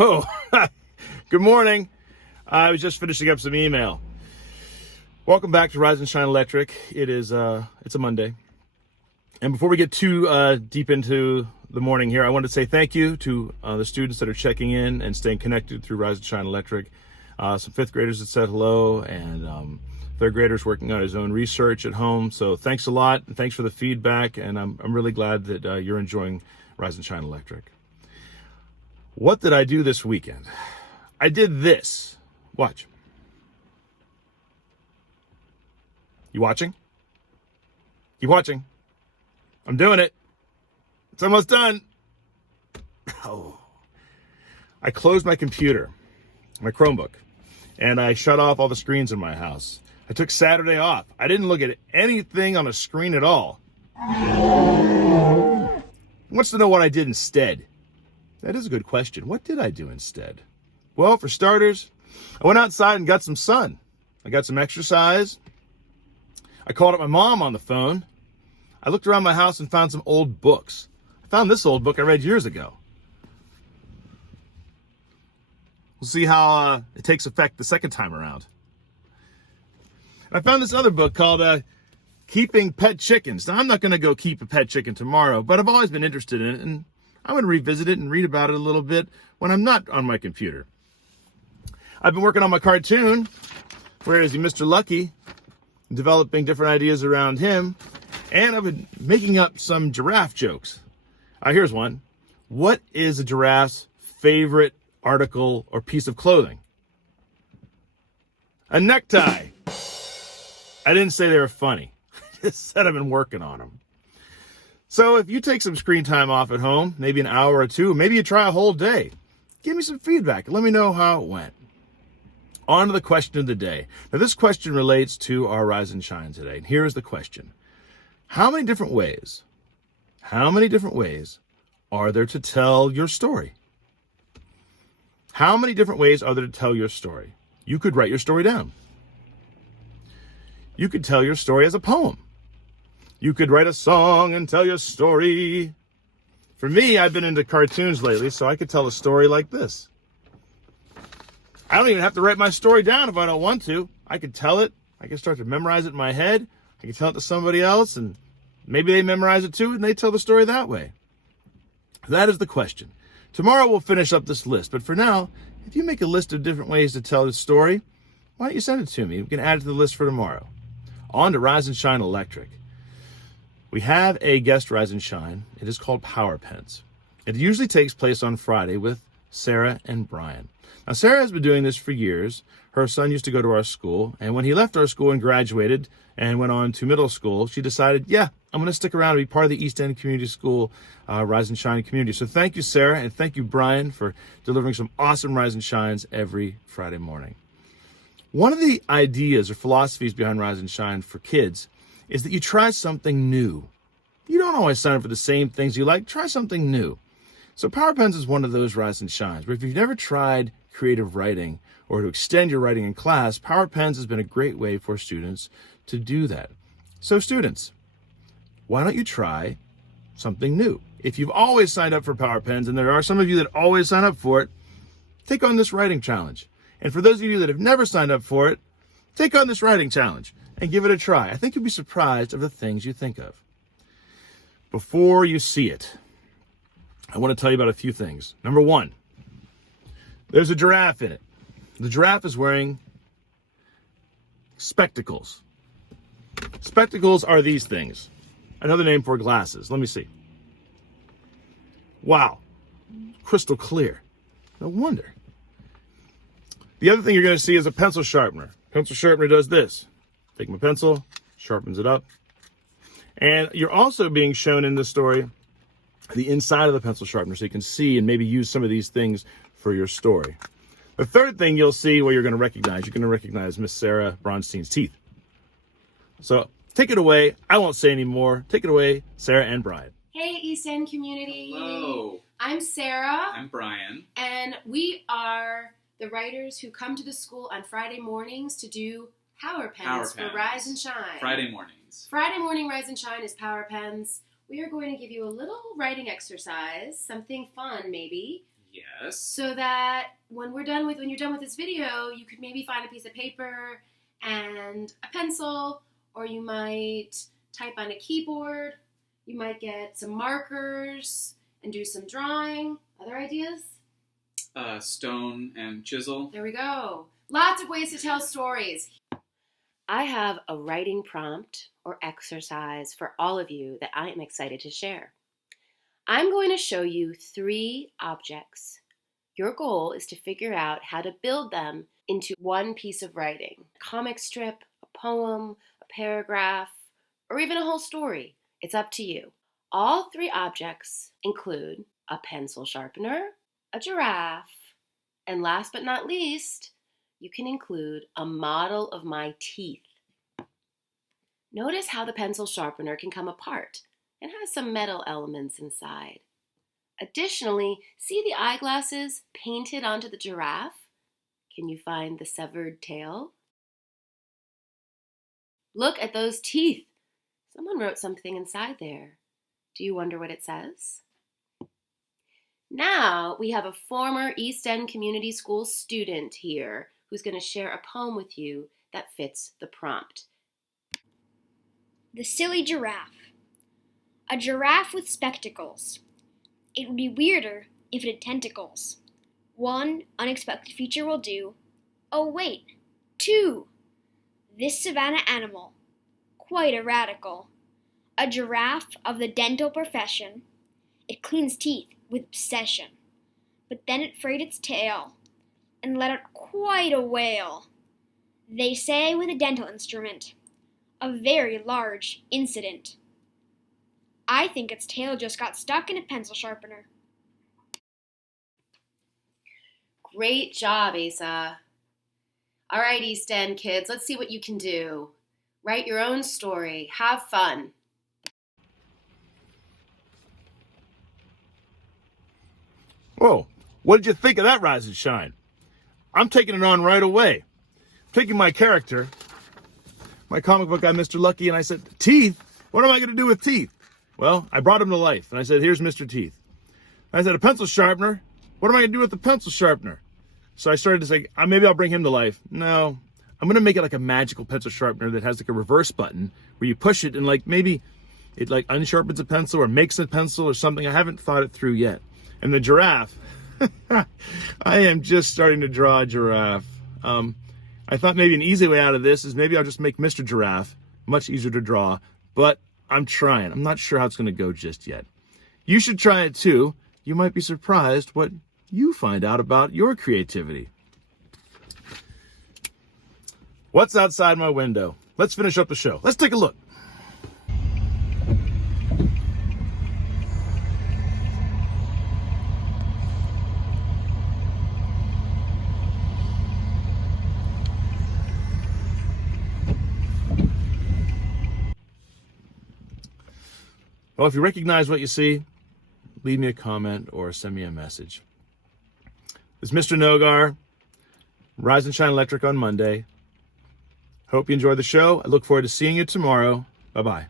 Oh, good morning. I was just finishing up some email. Welcome back to Rise and Shine Electric. It's a Monday. And before we get too deep into the morning here, I wanted to say thank you to the students that are checking in and staying connected through Rise and Shine Electric. Some fifth graders that said hello, and third graders working on his own research at home. So thanks a lot, and thanks for the feedback. And I'm really glad that you're enjoying Rise and Shine Electric. What did I do this weekend? I did this. Watch. You watching? Keep watching. I'm doing it. It's almost done. Oh. I closed my computer, my Chromebook, and I shut off all the screens in my house. I took Saturday off. I didn't look at anything on a screen at all. Who wants to know what I did instead? That is a good question. What did I do instead? Well, for starters, I went outside and got some sun. I got some exercise. I called up my mom on the phone. I looked around my house and found some old books. I found this old book I read years ago. We'll see how it takes effect the second time around. I found this other book called Keeping Pet Chickens. Now, I'm not going to go keep a pet chicken tomorrow, but I've always been interested in it, and I'm going to revisit it and read about it a little bit when I'm not on my computer. I've been working on my cartoon, Where Is He, Mr. Lucky, developing different ideas around him, and I've been making up some giraffe jokes. Here's one. What is a giraffe's favorite article or piece of clothing? A necktie. I didn't say they were funny. I just said I've been working on them. So if you take some screen time off at home, maybe an hour or two, maybe you try a whole day, give me some feedback and let me know how it went. On to the question of the day. Now, this question relates to our Rise and Shine today. And here is the question. How many different ways are there to tell your story? How many different ways are there to tell your story? You could write your story down. You could tell your story as a poem. You could write a song and tell your story. For me, I've been into cartoons lately, so I could tell a story like this. I don't even have to write my story down if I don't want to. I could tell it. I can start to memorize it in my head. I can tell it to somebody else, and maybe they memorize it too, and they tell the story that way. That is the question. Tomorrow we'll finish up this list, but for now, if you make a list of different ways to tell the story, why don't you send it to me? We can add it to the list for tomorrow. On to Rise and Shine Electric. We have a guest Rise and Shine. It is called Power Pens. It usually takes place on Friday with Sarah and Brian. Now, Sarah has been doing this for years. Her son used to go to our school, and when he left our school and graduated and went on to middle school, she decided, I'm going to stick around and be part of the East End Community School Rise and Shine community. So thank you, Sarah, and thank you, Brian, for delivering some awesome Rise and Shines every Friday morning. One of the ideas or philosophies behind Rise and Shine for kids is that you try something new. You don't always sign up for the same things you like. Try something new. So Power Pens is one of those Rise and Shines. But if you've never tried creative writing or to extend your writing in class, Power Pens has been a great way for students to do that. So students, why don't you try something new? If you've always signed up for Power Pens, and there are some of you that always sign up for it, take on this writing challenge. And for those of you that have never signed up for it, take on this writing challenge and give it a try. I think you'll be surprised of the things you think of. Before you see it, I want to tell you about a few things. Number one, there's a giraffe in it. The giraffe is wearing spectacles. Spectacles are these things. Another name for glasses. Let me see. Wow. Crystal clear. No wonder. The other thing you're going to see is a pencil sharpener. Pencil sharpener does this. Take my pencil, sharpens it up. And you're also being shown in this story the inside of the pencil sharpener so you can see and maybe use some of these things for your story. The third thing you'll see you're going to recognize Miss Sarah Bronstein's teeth. So take it away. I won't say any more. Take it away, Sarah and Brian. Hey, East End community. Hello. I'm Sarah. I'm Brian. And we are the writers who come to the school on Friday mornings to do Power Pens for Rise and Shine. Friday mornings. Friday morning Rise and Shine is Power Pens. We are going to give you a little writing exercise, something fun maybe. Yes. So that when you're done with this video, you could maybe find a piece of paper and a pencil, or you might type on a keyboard. You might get some markers and do some drawing. Other ideas? Stone and chisel. There we go. Lots of ways to tell stories. I have a writing prompt or exercise for all of you that I am excited to share. I'm going to show you 3 objects. Your goal is to figure out how to build them into one piece of writing. A comic strip, a poem, a paragraph, or even a whole story. It's up to you. All 3 objects include a pencil sharpener, a giraffe, and last but not least, you can include a model of my teeth. Notice how the pencil sharpener can come apart and has some metal elements inside. Additionally, see the eyeglasses painted onto the giraffe? Can you find the severed tail? Look at those teeth. Someone wrote something inside there. Do you wonder what it says? Now we have a former East End Community School student here who's going to share a poem with you that fits the prompt. The Silly Giraffe. A giraffe with spectacles. It would be weirder if it had tentacles. 1 unexpected feature will do. Oh wait, 2. This savanna animal, quite a radical. A giraffe of the dental profession. It cleans teeth with obsession. But then it frayed its tail and let out quite a wail. They say with a dental instrument. A very large incident. I think its tail just got stuck in a pencil sharpener. Great job, Asa. All right, East End kids, let's see what you can do. Write your own story. Have fun. Whoa, what did you think of that Rise and Shine? I'm taking it on right away. I'm taking my character, my comic book guy, Mr. Lucky, and I said, teeth? What am I going to do with teeth? Well, I brought him to life, and I said, here's Mr. Teeth. I said, a pencil sharpener? What am I going to do with the pencil sharpener? So I started to say, maybe I'll bring him to life. No, I'm going to make it like a magical pencil sharpener that has like a reverse button where you push it and like maybe it like unsharpens a pencil or makes a pencil or something. I haven't thought it through yet. And the giraffe, I am just starting to draw a giraffe. I thought maybe an easy way out of this is maybe I'll just make Mr. Giraffe much easier to draw, but I'm trying. I'm not sure how it's going to go just yet. You should try it too. You might be surprised what you find out about your creativity. What's outside my window? Let's finish up the show. Let's take a look. Well, if you recognize what you see, leave me a comment or send me a message. It's Mr. Nogar, Rise and Shine Electric on Monday. Hope you enjoyed the show. I look forward to seeing you tomorrow. Bye-bye.